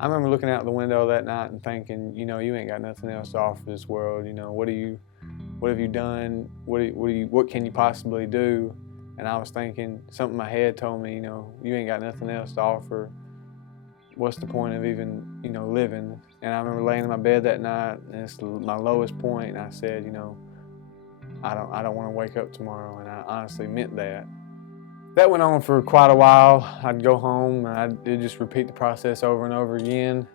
I remember looking out the window that night and thinking, you know, you ain't got nothing else to offer this world. You know, what have you done? What can you possibly do? And I was thinking, something in my head told me, you know, you ain't got nothing else to offer. What's the point of even, you know, living? And I remember laying in my bed that night, and it's my lowest point, and I said, you know, I don't want to wake up tomorrow, and I honestly meant that. That went on for quite a while. I'd go home and I'd just repeat the process over and over again,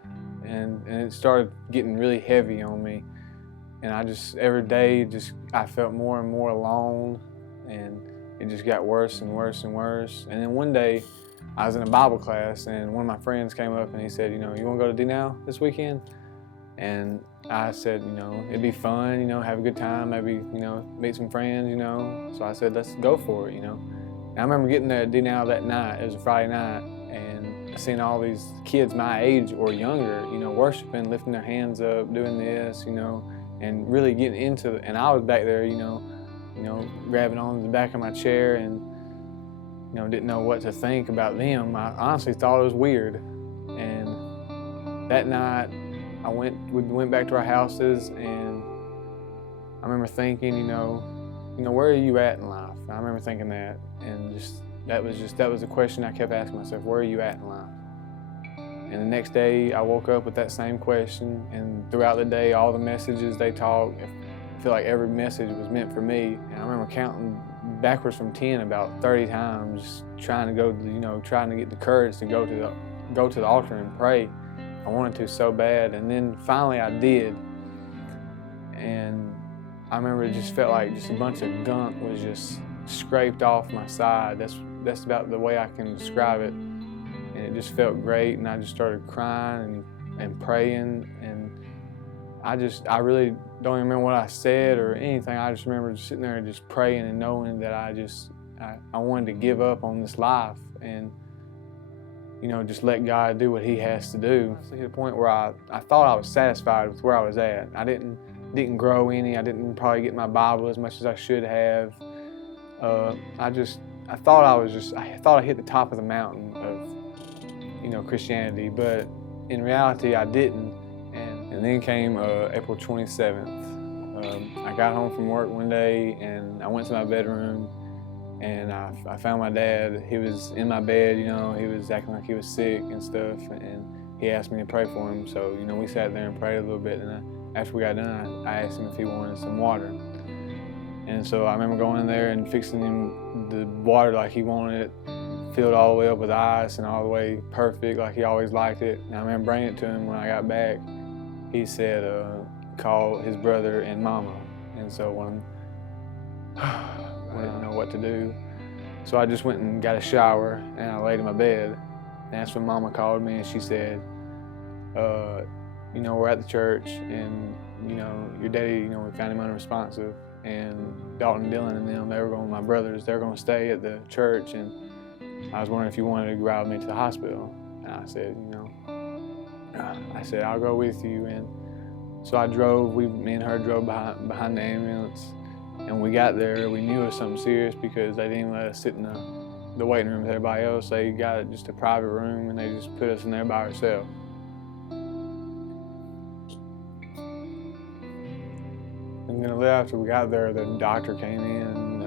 and it started getting really heavy on me. And I just, every day, I felt more and more alone, and it just got worse and worse and worse. And then one day, I was in a Bible class, and one of my friends came up and he said, you know, you want to go to D-Now this weekend? And I said, you know, it'd be fun, you know, have a good time, maybe, you know, meet some friends, you know. So I said, let's go for it, you know. And I remember getting there at D-Now that night. It was a Friday night, and seeing all these kids my age or younger, you know, worshiping, lifting their hands up, doing this, you know, and really getting into it. And I was back there, you know, grabbing on the back of my chair and, you know, didn't know what to think about them. I honestly thought it was weird. And that night, we went back to our houses, and I remember thinking, you know, where are you at in life? I remember thinking that, and that was the question I kept asking myself, where are you at in life? And the next day, I woke up with that same question, and throughout the day, all the messages they taught, I feel like every message was meant for me. And I remember counting backwards from 10 about 30 times, trying to get the courage to go to the altar and pray. I wanted to so bad, and then finally I did. And I remember it just felt like just a bunch of gunk was just scraped off my side. That's about the way I can describe it. And it just felt great, and I just started crying and praying, and I really don't even remember what I said or anything. I just remember just sitting there and just praying and knowing that I wanted to give up on this life and, you know, just let God do what He has to do. I hit a point where I thought I was satisfied with where I was at. I didn't grow any. I didn't probably get my Bible as much as I should have. I thought I hit the top of the mountain of, you know, Christianity, but in reality I didn't. And then came April 27th. I got home from work one day, and I went to my bedroom, and I found my dad. He was in my bed, you know, he was acting like he was sick and stuff, and he asked me to pray for him. So, you know, we sat there and prayed a little bit, and after we got done, I asked him if he wanted some water. And so I remember going in there and fixing him the water like he wanted it, filled all the way up with ice and all the way perfect like he always liked it. And I remember bringing it to him when I got back. He said, call his brother and mama. And so when I didn't know what to do, so I just went and got a shower, and I laid in my bed. And that's when mama called me, and she said, you know, we're at the church, and, you know, your daddy, you know, we found him unresponsive. And Dalton, Dylan, and them, my brothers, they were going to stay at the church, and I was wondering if you wanted to ride me to the hospital. And I said, you know, I'll go with you. And so I drove, me and her drove behind the ambulance, and we got there. We knew it was something serious because they didn't even let us sit in the waiting room with everybody else. They got just a private room, and they just put us in there by ourselves. And then a little after we got there, the doctor came in,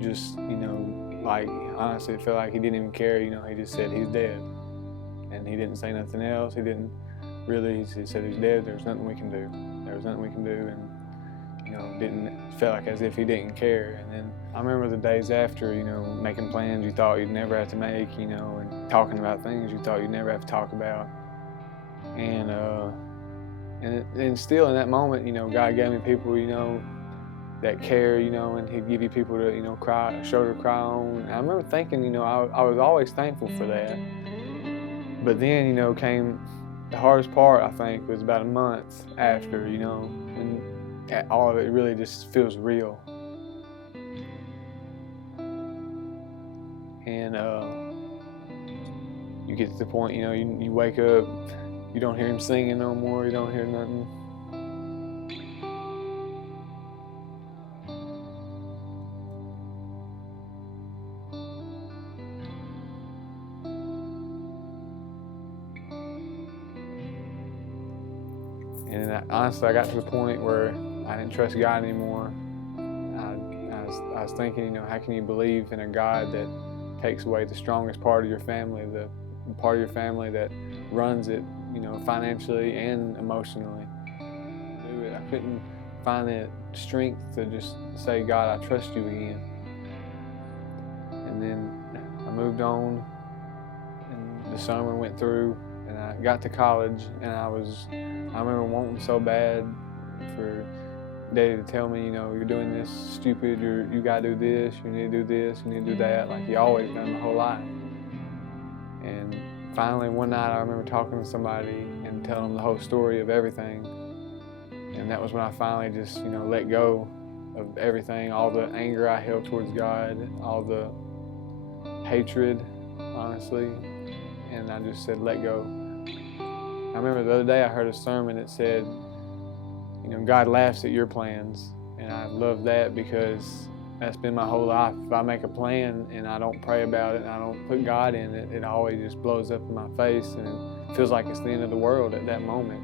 just, you know, like, honestly, it felt like he didn't even care. You know, he just said he's dead. And he didn't say nothing else. He didn't really, he said he's dead. There's nothing we can do. There was nothing we can do. And, you know, felt like as if he didn't care. And then I remember the days after, you know, making plans you thought you'd never have to make, you know, and talking about things you thought you'd never have to talk about. And still in that moment, you know, God gave me people, you know, that care, you know, and He'd give you people to, you know, cry, shoulder cry on. And I remember thinking, you know, I was always thankful for that. But then, you know, came the hardest part, I think, was about a month after, you know, when all of it really just feels real. And you get to the point, you know, you wake up, you don't hear him singing no more, you don't hear nothing. And then honestly, I got to the point where I didn't trust God anymore. I was thinking, you know, how can you believe in a God that takes away the strongest part of your family, the part of your family that runs it, you know, financially and emotionally? I couldn't find the strength to just say, God, I trust you again. And then I moved on, and the summer went through, and I got to college, and I remember wanting so bad for Daddy to tell me, you know, you're doing this stupid, you gotta do this, you need to do this, you need to do that, like you always done my whole life. And finally one night I remember talking to somebody and telling them the whole story of everything. And that was when I finally just, you know, let go of everything, all the anger I held towards God, all the hatred, honestly, and I just said, let go. I remember the other day I heard a sermon that said, you know, God laughs at your plans, and I love that because that's been my whole life. If I make a plan and I don't pray about it and I don't put God in it, it always just blows up in my face, and it feels like it's the end of the world at that moment.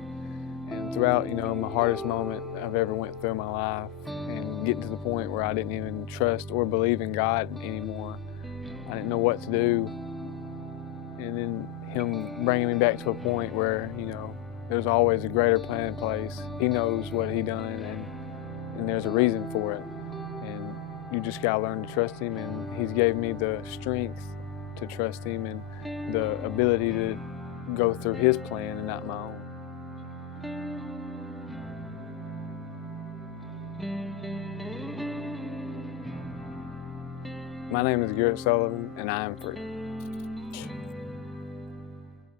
And throughout, you know, my hardest moment I've ever went through in my life, and getting to the point where I didn't even trust or believe in God anymore. I didn't know what to do. And then Him bringing me back to a point where, you know, there's always a greater plan in place. He knows what He done, and there's a reason for it. And you just gotta learn to trust Him, and He's gave me the strength to trust Him and the ability to go through His plan and not my own. My name is Garrett Sullivan, and I am free.